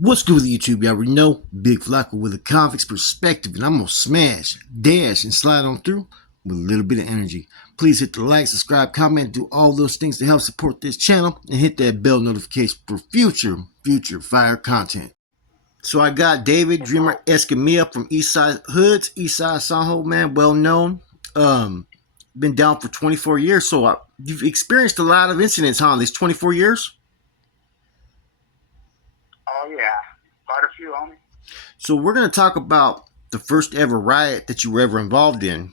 What's good with YouTube? You already know, Big Flacco with a convict's perspective, and I'm gonna smash, dash, and slide on through with a little bit of energy. Please hit the like, subscribe, comment, do all those things to help support this channel, and hit that bell notification for future fire content. So I got David Dreamer Escamilla from Eastside Hoods, Eastside Sanho, man, well known. Been down for 24 years, so you've experienced a lot of incidents, huh? In these 24 years. Oh yeah, quite a few, homie. So we're gonna talk about the first ever riot that you were ever involved in.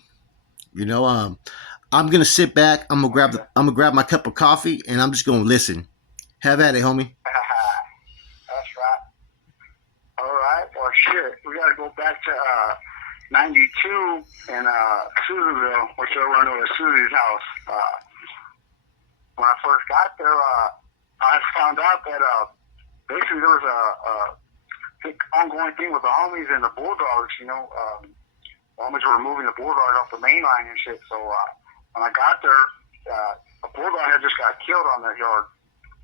You know, I'm gonna sit back. I'm gonna grab my cup of coffee, and I'm just gonna listen. Have at it, homie. That's right. All right. Well, shit, we got to go back to '92 in Susanville, which everyone knows as Susie's house. When I first got there, I found out that basically there was a ongoing thing with the homies and the bulldogs. You know, the homies were removing the bulldogs off the main line and shit. So when I got there, a bulldog had just got killed on that yard,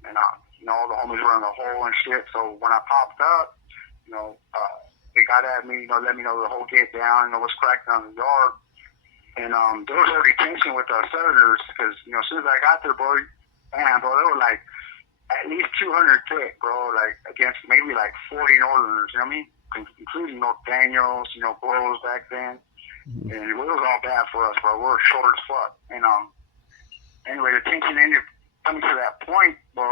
and all the homies were in the hole and shit. So when I popped up, they got at me, let me know the whole get down, what's cracking on the yard. And there was already tension with our Southsiders because, as soon as I got there, bro, they were like at least 200 thick, bro, like against maybe like 40 Northerners, you know what I mean? Including NORTENOS, Bros back then. Mm-hmm. And it was all bad for us, bro. We were short as fuck. And anyway, the tension ended coming to that point, bro.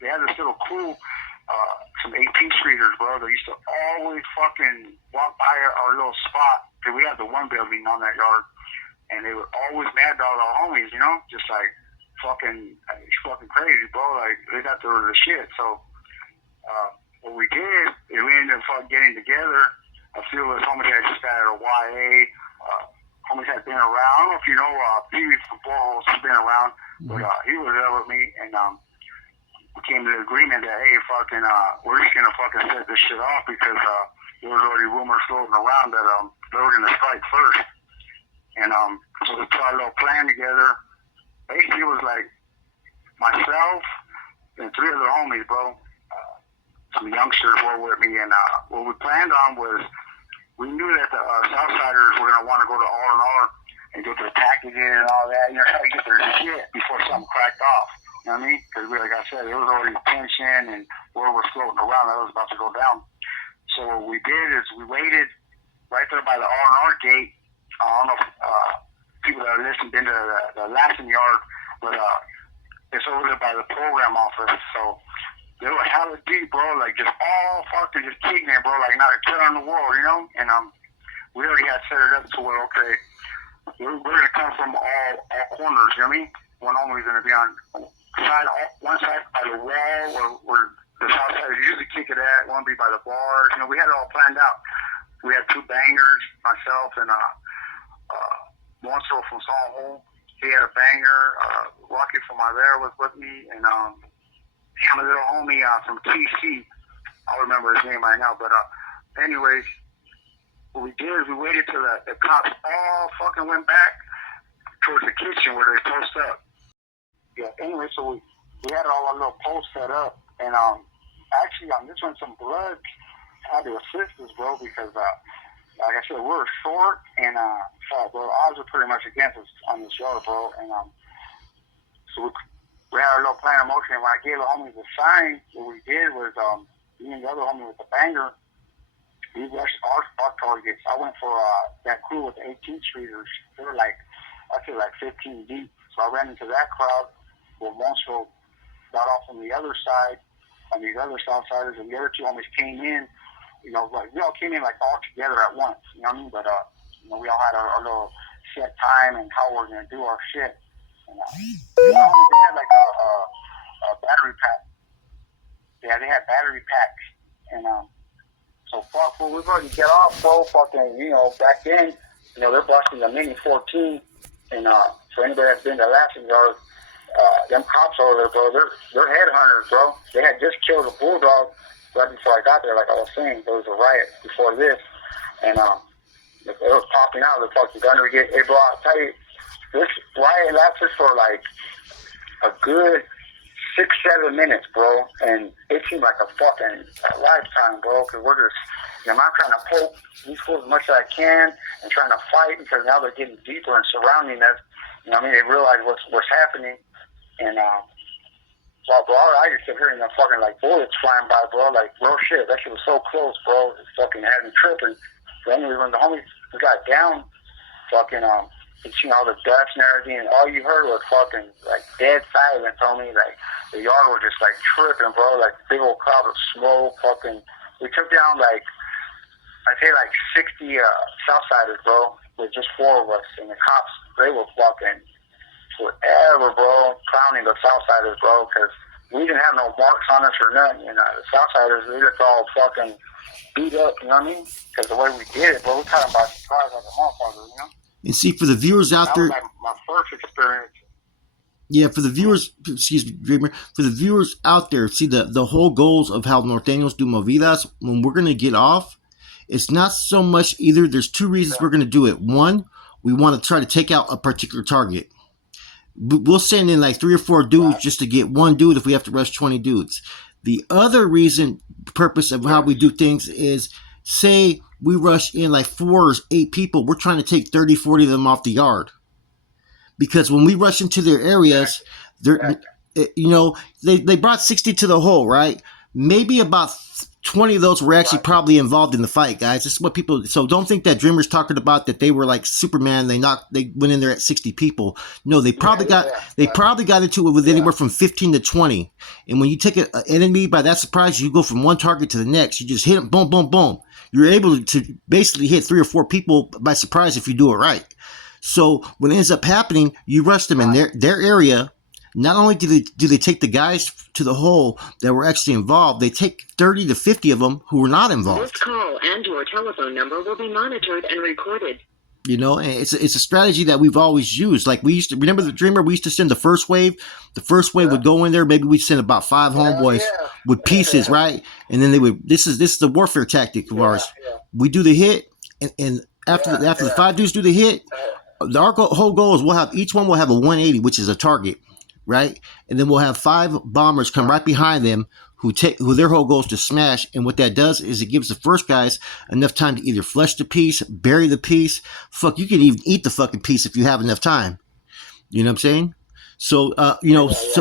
They had this little crew, some 18 streeters, bro. They used to always fucking walk by our little spot. Cause we had the one building on that yard, and they were always mad about our homies, just like fucking crazy, bro. Like they got the shit. So what we did is we ended up getting together. A few of us homies had just got out of YA. Homies had been around. I don't know if you know Pee-wee from Boreholes has been around, but he was there with me, and we came to the agreement that, hey, we're just gonna fucking set this shit off because there was already rumors floating around that they were gonna strike first. And so we put a little plan together. Basically, it was like myself and 3 other homies, bro. Some youngsters were with me, and what we planned on was we knew that the Southsiders were gonna want to go to R&R and get their packages and all that, try to get their shit before something cracked off. You know what I mean? Because like I said, it was already tension and word was floating around that it was about to go down. So what we did is we waited right there by the R&R gate. I don't know if people that are listening been to the LASSEN yard, but it's over there by the program office. So they were hella deep, bro, like just all fucking just kicking it, bro, like not a care in the world, And we already had set it up to where, okay, we're going to come from all corners, you know what I mean? One homie's going to be on one side by the wall where the Southsiders usually kick it at, one be by the bars. We had it all planned out. We had 2 bangers, myself and Monstro from Southsiders. He had a banger. Rocky from Rivera was with me, and my little homie from TC. I don't remember his name right now, but anyways, what we did is we waited till the cops all fucking went back towards the kitchen where they post up. Yeah, anyway, so we had all our little posts set up, and actually on this one, some blood had to assist us, bro, because like I said, we were short, and bro, odds were pretty much against us on this yard, bro, and so we had a little plan of motion. And when I gave the homies the sign, what we did was me and the other homie with the banger, we rushed our targets. I went for that crew with the 18 streeters. They were like 15 deep. So I ran into that crowd. Well, Monstro got off on the other side, and these other Southsiders and the other 2 homies came in. Like we all came in like all together at once. You know what I mean? But we all had our little set time and how we're gonna do our shit. And they had like a battery pack. Yeah, they had battery packs, and so fuck, well, we've already get off, bro. Fucking, back then, they're busting the Mini 14, and for anybody that's been to LASSEN yard, them cops over there, bro, they're headhunters, bro. They had just killed a bulldog right before I got there, like I was saying. There was a riot before this, and it was popping out. The fucking gunner get, hey, bro, I'll tell you, this riot lasted for like a good 6-7 minutes, bro, and it seemed like a fucking lifetime, bro, because we're just, I'm trying to poke these fools as much as I can and trying to fight because now they're getting deeper and surrounding us. They realize what's happening, and well, bro, I just kept hearing them fucking like bullets flying by, bro, like real shit. That shit was so close, bro. It fucking had me tripping. So anyway, when the homies got down, fucking you see all the dust and everything, and all you heard was fucking like dead silence on me. Like the yard was just like tripping, bro. Like big old cloud of smoke. Fucking, we took down like I'd say like 60 Southsiders, bro, with just 4 of us, and the cops they were fucking forever, bro, clowning the Southsiders, bro, because we didn't have no marks on us or nothing. The Southsiders they looked all fucking beat up, you know what I mean? Because the way we did it, bro, we caught them by surprise like a motherfucker, you know. And see, for the viewers out there, that was my first experience. Yeah, for the viewers, excuse me, Dreamer, for the viewers out there, see the whole goals of how Nortenos do movidas, when we're going to get off, it's not so much either. There's 2 reasons we're going to do it. One, we want to try to take out a particular target. We'll send in like 3 or 4 dudes just to get 1 dude if we have to rush 20 dudes. The other purpose of how we do things is, say we rush in like 4 or 8 people, we're trying to take 30, 40 of them off the yard. Because when we rush into their areas, they brought 60 to the hole, right? Maybe about 20 of those were actually probably involved in the fight, guys. This is what people. So don't think that Dreamer's talking about that they were like Superman. They went in there at 60 people. No, they probably got into it with anywhere from 15 to 20. And when you take an enemy by that surprise, you go from one target to the next. You just hit them, boom, boom, boom. You're able to basically hit 3 or 4 people by surprise if you do it right. So what ends up happening, you rush them in their area. Not only do they take the guys to the hole that were actually involved, they take 30 to 50 of them who were not involved. This call and your telephone number will be monitored and recorded. And it's a strategy that we've always used. Like we used to, remember the Dreamer, we used to send the first wave. The first wave would go in there, maybe we'd send about 5 homeboys with pieces, right? And then they would, this is the warfare tactic of ours. We do the hit, and after the 5 dudes do the hit, our whole goal is each one will have a 180, which is a target, right? And then we'll have 5 bombers come right behind them who their whole goal is to smash. And what that does is it gives the first guys enough time to either flush the piece, bury the piece. Fuck, you can even eat the fucking piece if you have enough time. You know what I'm saying? So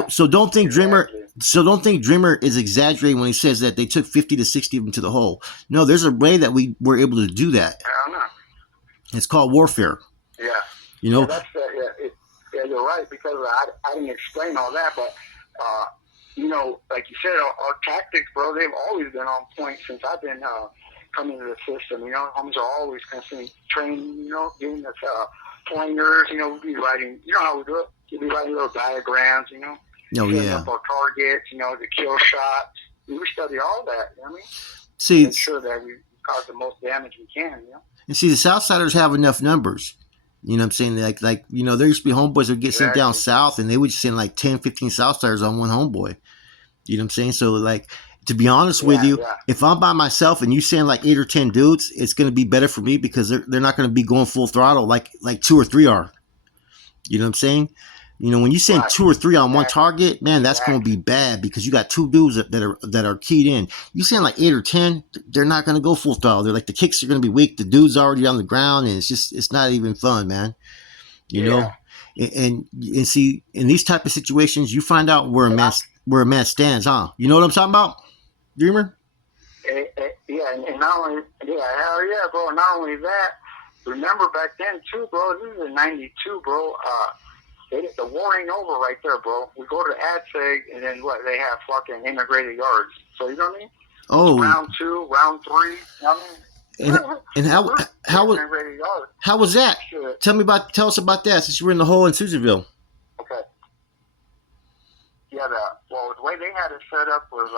so don't think Dreamer. So don't think Dreamer is exaggerating when he says that they took 50 to 60 of them to the hole. No, there's a way that we were able to do that. I don't know. It's called warfare. Yeah. Yeah, that's you're right, because I didn't explain all that, but like you said, our tactics, bro, they've always been on point since I've been coming to the system. Homies are always constantly training, giving us pointers. We'll be writing. You know how we do it? We'll be writing little diagrams. Setting up our targets. The kill shots. We study all that. You know what I mean? See, make sure that we cause the most damage we can. And see, the Southsiders have enough numbers. You know what I'm saying? Like there used to be homeboys that would get sent down south, and they would send like 10, 15 Southsiders on one homeboy. You know what I'm saying? So, like, to be honest with you, if I'm by myself and you send like 8 or 10 dudes, it's going to be better for me because they're not going to be going full throttle like 2 or 3 are. You know what I'm saying? When you send 2 or 3 on one target, man, that's going to be bad because you got 2 dudes that are keyed in. You send like 8 or 10, they're not going to go full throttle. They're like, the kicks are going to be weak. The dude's already on the ground, and it's not even fun, man. You know? And see, in these type of situations, you find out where a man stands, huh? You know what I'm talking about, Dreamer? And not only, hell yeah, bro. Not only that, remember back then too, bro. This is in '92, bro. The war ain't over right there, bro. We go to AdSeg, and then they have fucking integrated yards. So you know what I mean? Oh. Round 2, round 3. You know what I mean? And how was that? Shit. Tell us about that since you were in the hole in Susanville. Okay. Yeah, the way they had it set up was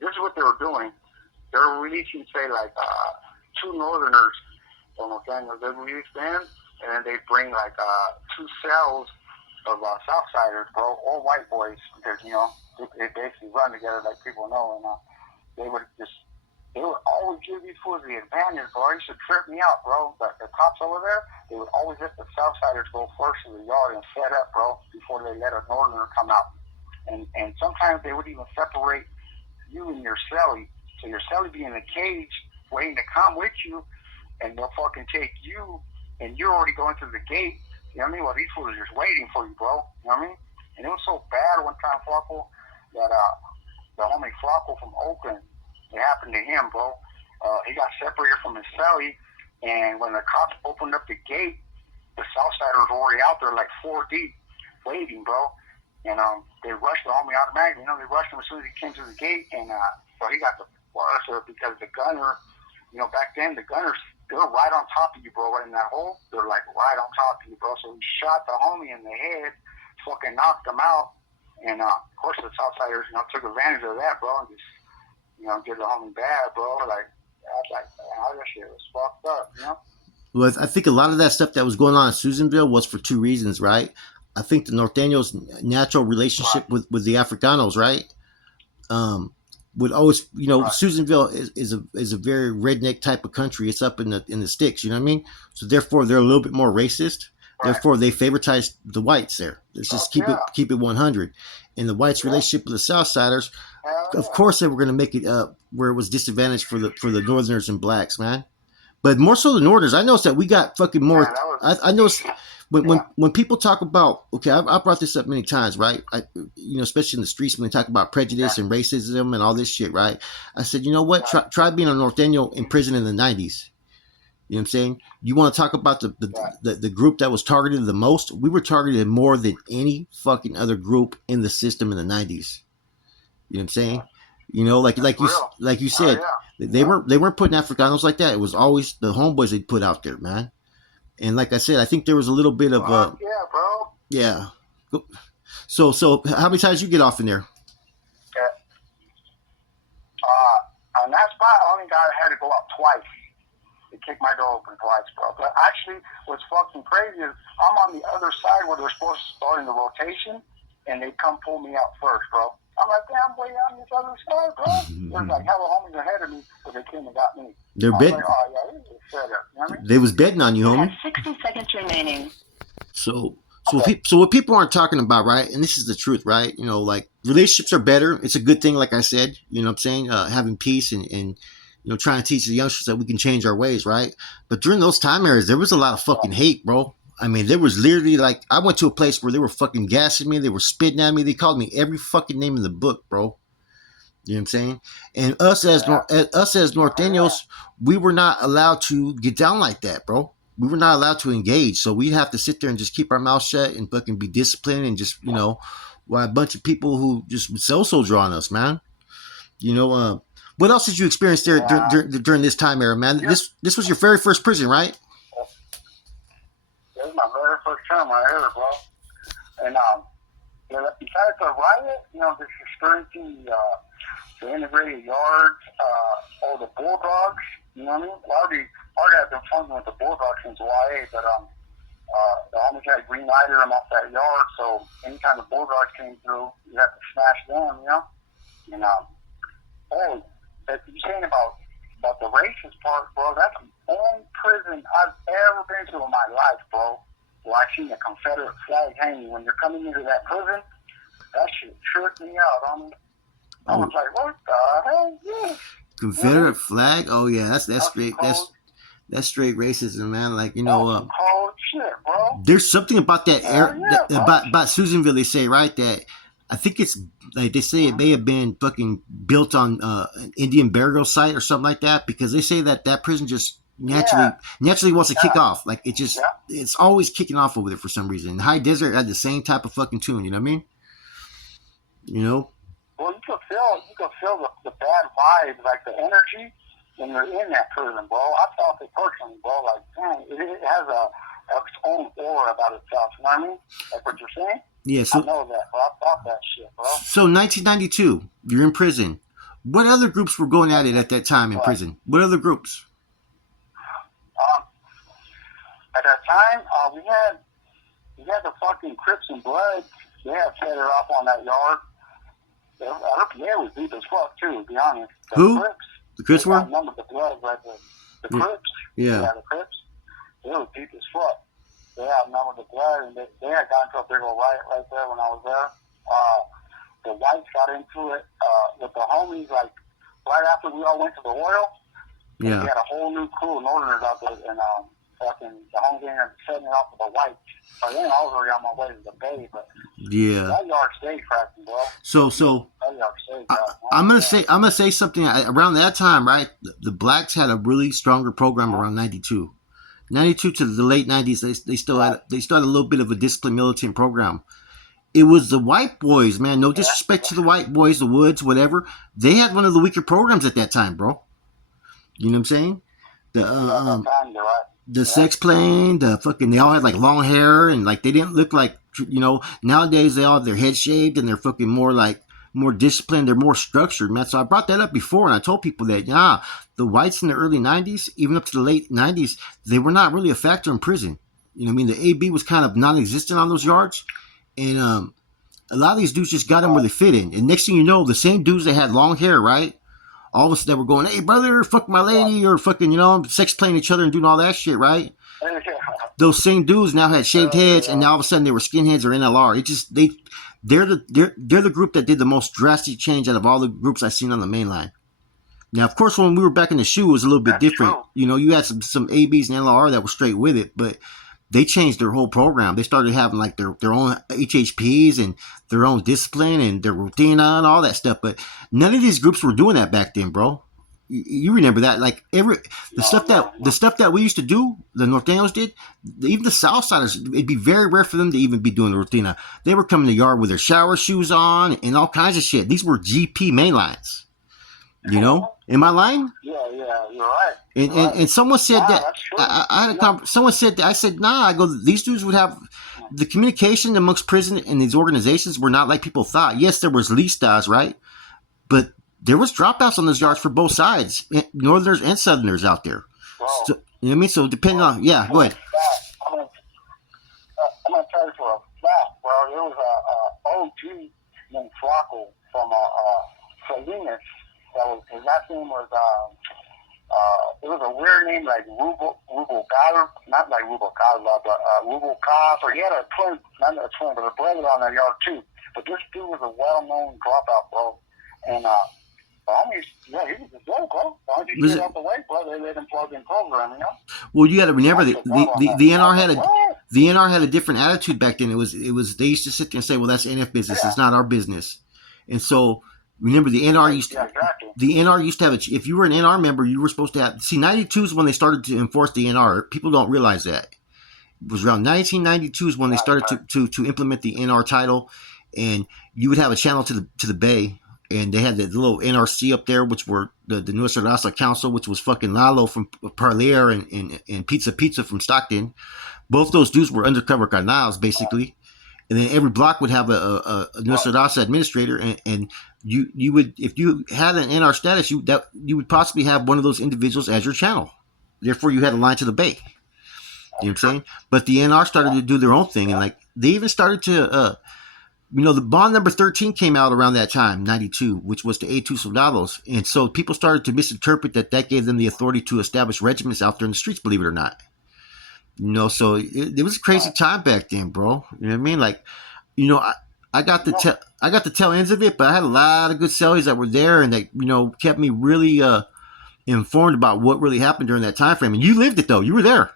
this is what they were doing. They were releasing, say, like 2 Northerners from Nortenos. They released them, and then they bring like 2 cells of Southsiders, bro, or white boys, because they basically run together, like people know, and they would always give these fools the advantage, bro. It used to trip me out, bro. But the cops over there, they would always let the Southsiders go first to the yard and set up, bro, before they let a Northerner come out. And sometimes they would even separate you and your cellie. So your cellie be in a cage waiting to come with you, and they'll fucking take you, and you're already going through the gate. You know what I mean? Well, these fools are just waiting for you, bro. You know what I mean? And it was so bad one time, Flacco, that the homie Flacco from Oakland, it happened to him, bro. He got separated from his cellie, and when the cops opened up the gate, the Southsiders were already out there like 4 deep, waiting, bro. And they rushed the homie automatically. You know, they rushed him as soon as he came to the gate, and so he got the worse because the gunner, you know, back then the gunners, they were right on top of you, bro, right in that hole. They're like right on top of you, bro. So he shot the homie in the head, fucking knocked him out, and of course the Southsiders, you know, took advantage of that, bro, and just, you know, did the homie bad, bro. Like, I was like, man, all that shit was fucked up, you know. Well, I think a lot of that stuff that was going on in Susanville was for 2 reasons, right? I think the Norteños' natural relationship with the Africanos, right? Would always, you know, Susanville is a very redneck type of country. It's up in the sticks, you know what I mean? So therefore, they're a little bit more racist. Right. Therefore, they favoritize the whites there. Let's just keep it 100. And the whites' relationship with the Southsiders, of course, they were going to make it where it was disadvantaged for the Northerners and blacks, man. But more so the Northerners. I noticed that we got fucking more. I noticed when people talk about, okay, I brought this up many times, right? You know, especially in the streets when they talk about prejudice and racism and all this shit, right? I said, you know what? Try being a Norteño in prison in the 90s. You know what I'm saying? You want to talk about the group that was targeted the most? We were targeted more than any fucking other group in the system in the 90s. You know what I'm saying? You know, like you said, they weren't putting Africanos like that. It was always the homeboys they put out there, man. And like I said, I think there was a little bit of yeah, bro. Yeah. So how many times you get off in there? On that spot, I only had to go out twice. They kicked my door open twice, bro. But actually, what's fucking crazy is I'm on the other side where they're supposed to start in the rotation, and they come pull me out first, bro. I'm like, damn, way on this other side, bro. There's like hella homies ahead of me, but they came and got me. They're betting. Like, oh, yeah, this is set up. You know what I mean? They was betting on you, homie. 60 seconds remaining. So what people aren't talking about, right? And this is the truth, right? You know, like relationships are better. It's a good thing, like I said. You know what I'm saying? Having peace and you know, trying to teach the youngsters that we can change our ways, right? But during those time areas, there was a lot of fucking hate, bro. I mean, there was literally like, I went to a place where they were fucking gassing me. They were spitting at me. They called me every fucking name in the book, bro. You know what I'm saying? And us as Norteños, we were not allowed to get down like that, bro. We were not allowed to engage. So we'd have to sit there and just keep our mouth shut and fucking be disciplined and just, you know, while a bunch of people who just would so draw on us, man. You know, what else did you experience there during this time era, man? Yeah. This was your very first prison, right? This is my very first time right here, bro. And besides the riot, you know, this experiencing the integrated yards, or the bulldogs, you know what I mean? Already had been functioning with the bulldogs since YA, but the homies had green lighted them off that yard, so anytime the bulldogs came through, you had to smash them, you know? And you're saying about the racist part, bro, that's the only prison I've ever been to in my life, bro, where I seen a Confederate flag hanging. When you're coming into that prison, that shit tripped me out, homie. I was like, what the hell? Yeah. Confederate flag? Oh yeah, that's straight. That's straight racism, man. Like, you know, cold shit, bro. There's something about that about Susanville. They say, right, that I think it's like they say it may have been fucking built on an Indian burial site or something like that, because they say that prison just naturally wants to kick off. Like it just it's always kicking off over there for some reason. High Desert had the same type of fucking tune. You know what I mean? You know. Well, you can feel the bad vibes, like the energy when you're in that prison, bro. I felt it personally, bro. Like, man, it has its own aura about itself. You know what I mean? Like what you're saying? Yeah, so, I know that, bro. I felt that shit, bro. So 1992, you're in prison. What other groups were going at it at that time in prison? What other groups? At that time, we had the fucking Crips and Bloods. They had set it off on that yard. They was deep as fuck too, to be honest. Who? Crips. The Crips were? I remember the Bloods, right? The Crips. Yeah, the Crips. They was deep as fuck. Yeah, I remember the Blood, and they had gotten to a big old riot right there when I was there. the whites got into it with the homies, like, right after we all went to the oil. Yeah. We had a whole new crew of Northerners out there, and fucking the homies ended up setting it off with the whites. By then, I was already on my way to the bay, but Yeah. that yard stayed cracking, bro. So That yard stayed cracking. I'm gonna say something. Around that time, right? The blacks had a really stronger program around 92. 92 to the late 90s, they still had a little bit of a disciplined militant program. It was the white boys, man. No disrespect to the white boys, the Woods, whatever. They had one of the weaker programs at that time, bro. You know what I'm saying? The sex plane, the fucking, they all had like long hair and like they didn't look like, you know, nowadays they all have their head shaved and they're fucking more disciplined, they're more structured, man. So I brought that up before and I told people that, the whites in the early 90s, even up to the late 90s, they were not really a factor in prison. You know what I mean? The AB was kind of non-existent on those yards. And a lot of these dudes just got in where they fit in. And next thing you know, the same dudes that had long hair, right? All of a sudden they were going, hey, brother, fuck my lady, or fucking, you know, sex playing each other and doing all that shit, right? Those same dudes now had shaved heads, and now all of a sudden they were skinheads or NLR. It just, they're the group that did the most drastic change out of all the groups I've seen on the main line. Now, of course, when we were back in the shoe, it was a little bit different. True. You know, you had some ABs and NLR that were straight with it, but they changed their whole program. They started having like their own HHPs and their own discipline and their routine and all that stuff. But none of these groups were doing that back then, bro. You remember that? Like the stuff that we used to do, the Nortenos did, even the Southsiders, it'd be very rare for them to even be doing the rutina. They were coming to the yard with their shower shoes on and all kinds of shit. These were GP mainlines. You know? Am I lying? Yeah, you're right. And someone said that that's true. I had a someone said that I said, nah, I go, these dudes would have the communication amongst prison and these organizations were not like people thought. Yes, there was listas, right? But there was dropouts on those yards for both sides, Northerners and Southerners out there. So, you know what I mean? So depending on, go ahead. I'm gonna tell you for a fact, bro. There was a OG named Flacco from Salinas. His last name was it was a weird name like Rubalcaba, not like Rubalcaba, but Rubalcaba. He had a twin, not a twin, but a brother on that yard too. But this dude was a well-known dropout, bro. And homies, he was a joke, bro. Once you get out the way, bro, they let him plug in program, you know. Well, you got to remember the NR had a different attitude back then. It was they used to sit there and say, well, that's NF business. It's not our business. And so remember the NR used to have if you were an NR member, you were supposed to have 92 is when they started to enforce the NR. People don't realize that. It was around 1992 is when they started to implement the NR title, and you would have a channel to the Bay. And they had the little NRC up there, which were the Nuestra Raza Council, which was fucking Lalo from Parlier and Pizza from Stockton. Both those dudes were undercover canals, basically. And then every block would have a Nuestra Raza administrator. And you would, if you had an NR status, you would possibly have one of those individuals as your channel. Therefore, you had a line to the Bay. You know what I'm saying? But the NR started to do their own thing. And like they even started to... the bond number 13 came out around that time, 92, which was the A2 Soldados. And so people started to misinterpret that gave them the authority to establish regiments out there in the streets, believe it or not. So it was a crazy time back then, bro. You know what I mean? Like, I got the tail ends of it, but I had a lot of good cellies that were there and that, kept me really informed about what really happened during that time frame. And you lived it, though. You were there.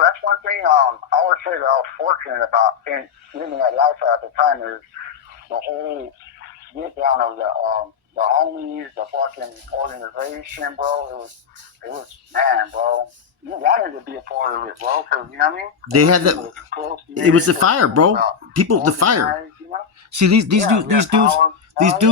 That's one thing I would say that I was fortunate about living that lifestyle at the time is the whole get down of the homies, the fucking organization, bro. It was man, bro. You wanted to be a part of it, bro, because you know what I mean. They had that. It was the fire, bro. People, the fire. See these dudes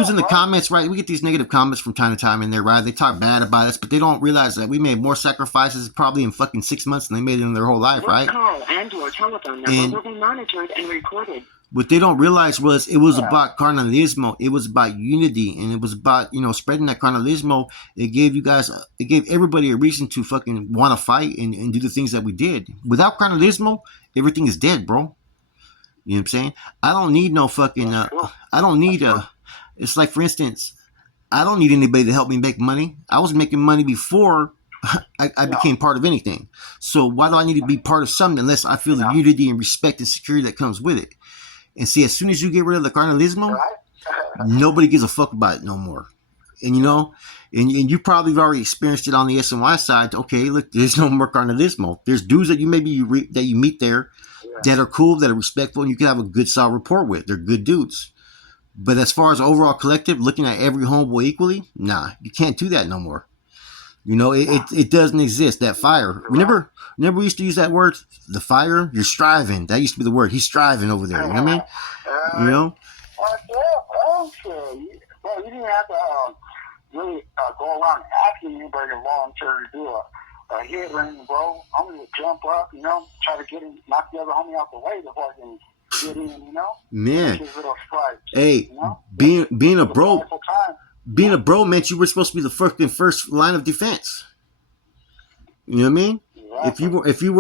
in the comments, right? We get these negative comments from time to time in there, right? They talk bad about us, but they don't realize that we made more sacrifices probably in fucking 6 months than they made in their whole life, right? Call and your telephone number will be monitored and recorded. What they don't realize was it was about carnalismo. It was about unity, and it was about spreading that carnalismo. It gave everybody a reason to fucking want to fight and do the things that we did. Without carnalismo, everything is dead, bro. You know what I'm saying? I don't need no fucking. I don't need a. It's like, for instance, I don't need anybody to help me make money. I was making money before I became part of anything. So why do I need to be part of something unless I feel the unity and respect and security that comes with it? And see, as soon as you get rid of the carnalismo, Right? nobody gives a fuck about it no more. And you know, and you probably have already experienced it on the SNY side. Okay, look, there's no more carnalismo. There's dudes that you that you meet there that are cool, that are respectful, and you can have a good solid rapport with. They're good dudes. But as far as overall collective, looking at every homeboy equally, nah, you can't do that no more. You know, it doesn't exist. That fire. Remember we used to use that word, the fire. You're striving. That used to be the word. He's striving over there. You know what I mean? You know. Well, you didn't have to really go around asking anybody to volunteer to do a hit ring, bro. I'm gonna jump up, you know, try to get him, knock the other homie out the way before I can get in, you know. Man, his little stripes, hey, you know? being a bro. Being a bro meant you were supposed to be the first line of defense. You know what I mean? Exactly. If you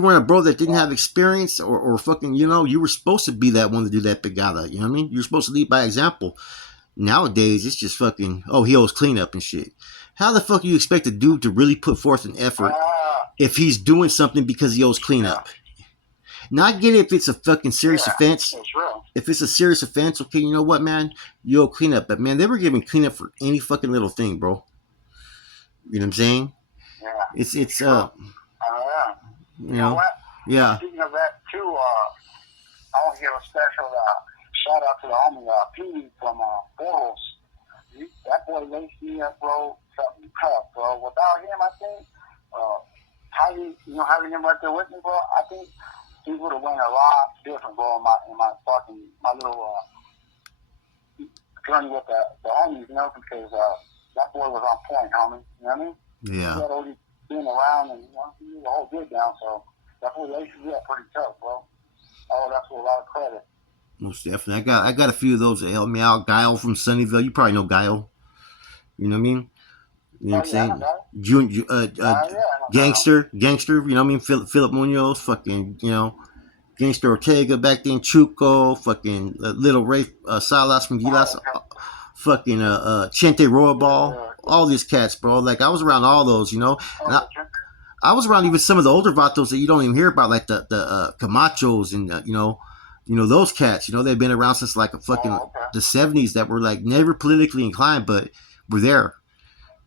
weren't a bro that didn't have experience or fucking, you know, you were supposed to be that one to do that pegada. You know what I mean? You're supposed to lead by example. Nowadays, it's just fucking, oh, he owes cleanup and shit. How the fuck do you expect a dude to really put forth an effort if he's doing something because he owes cleanup? Now, I get it if it's a fucking serious offense. If it's a serious offense, okay, you know what, man? You owe cleanup. But, man, they were giving cleanup for any fucking little thing, bro. You know what I'm saying? Yeah. It's you know what? Yeah. Speaking of that, too, I want to give a special shout out to the homie P from Boros. That boy laced me up, bro. Something tough, bro. Without him, I think, having him right there with me, bro, I think he would have went a lot different, bro, in my little journey with the homies, you know, because that boy was on point, homie. You know what I mean? Yeah. He had already been around and, you know, he knew the whole good down, so that boy laced me up pretty tough, bro. Oh, that's with a lot of credit. Most definitely. I got a few of those that helped me out. Guile from Sunnysville. You probably know Guile. You know what I mean? You know what I'm saying? Gangster. You know what I mean? Philip Munoz. Fucking, you know, Gangster Ortega back then. Chuco. Fucking Little Ray Salas from Gilas. Fucking Chente Royaball. All these cats, bro. Like, I was around all those, you know? And I was around even some of the older vatos that you don't even hear about, like the Camachos and, you know, those cats, you know, they've been around since like the 70s that were like never politically inclined, but were there.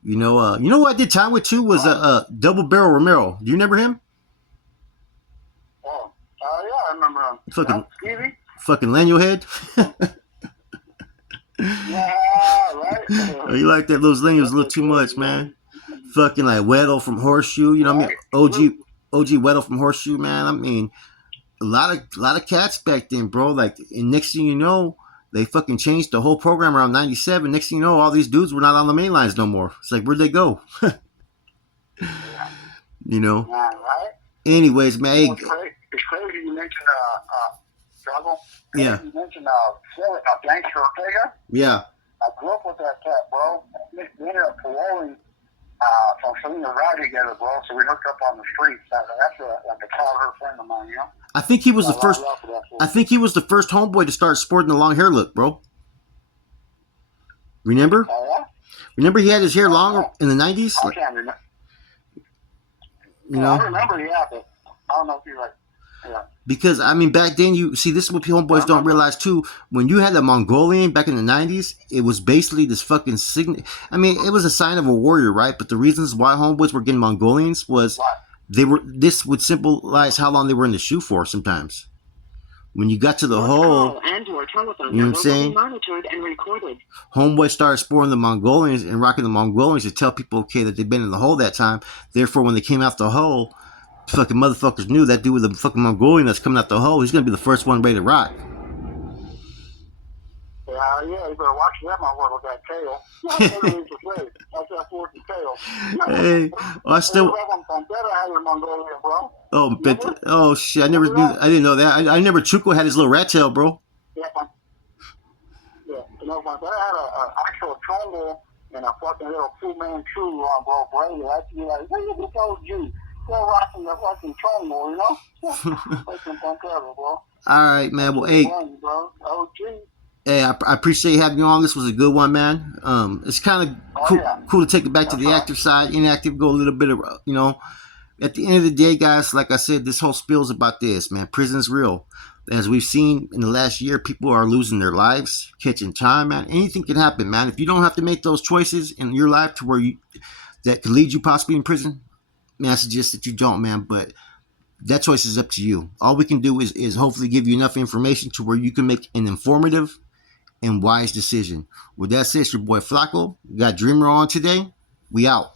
You know who I did time with too was Double Barrel Romero. Do you remember him? Oh, yeah, I remember him. Fucking Lanyo head. Yeah, right. You like that? Those Lanyos a little too much, man. Fucking like Weddle from Horseshoe, you know what I mean? OG Weddle from Horseshoe, man. I mean, a lot of cats back then, bro. Like, and next thing you know, they fucking changed the whole program around 97. Next thing you know, all these dudes were not on the main lines no more. It's like, where'd they go? You know? Yeah, right? Anyways, man. It's crazy you mentioned struggle. Yeah. You mentioned Gangster Ortega. Yeah. I grew up with that cat, bro. We ended up paroling from Selena Ride together, bro. So we hooked up on the streets. That's like a childhood friend of mine, you know? I think he was the first. I think he was the first homeboy to start sporting the long hair look, bro. Remember? Oh, yeah? Remember he had his hair long in the 90s? I can't remember. You know? I remember, yeah, but I don't know if you're right. Yeah. Because, I mean, back then, you see, this is what homeboys don't realize, too. When you had the Mongolian back in the 90s, it was basically this fucking sign. I mean, it was a sign of a warrior, right? But the reasons why homeboys were getting Mongolians was this would symbolize how long they were in the shoe for sometimes. When you got to the hole, you know what I'm saying? Homeboys started sporting the Mongolians and rocking the Mongolians to tell people, okay, that they've been in the hole that time. Therefore, when they came out the hole, fucking motherfuckers knew that dude with the fucking Mongolian that's coming out the hole, he's gonna be the first one ready to rock. Yeah, you better watch that motherfucker with that tail. That's that forky tail. Hey, I still. Oh, but oh shit! I never knew. I didn't know that. I never. Chuco had his little rat tail, bro. Yeah, you know, my dad had an actual trundle and a fucking little 2-man shoe on, bro. Brady, I'd be like, where you get those G's? Still rocking the fucking trundle, you know? Fucking incredible, bro. All right, man. Well, hey. Hey, I appreciate having you on. This was a good one, man. It's kind of cool to take it back to the active side. Inactive, go a little bit of, you know. At the end of the day, guys, like I said, this whole spiel is about this, man. Prison's real. As we've seen in the last year, people are losing their lives, catching time, man. Anything can happen, man. If you don't have to make those choices in your life to where you that could lead you possibly in prison, man, I suggest that you don't, man. But that choice is up to you. All we can do is hopefully give you enough information to where you can make an informative and wise decision. With that said, it's your boy Flacco. We got Dreamer on today. We out.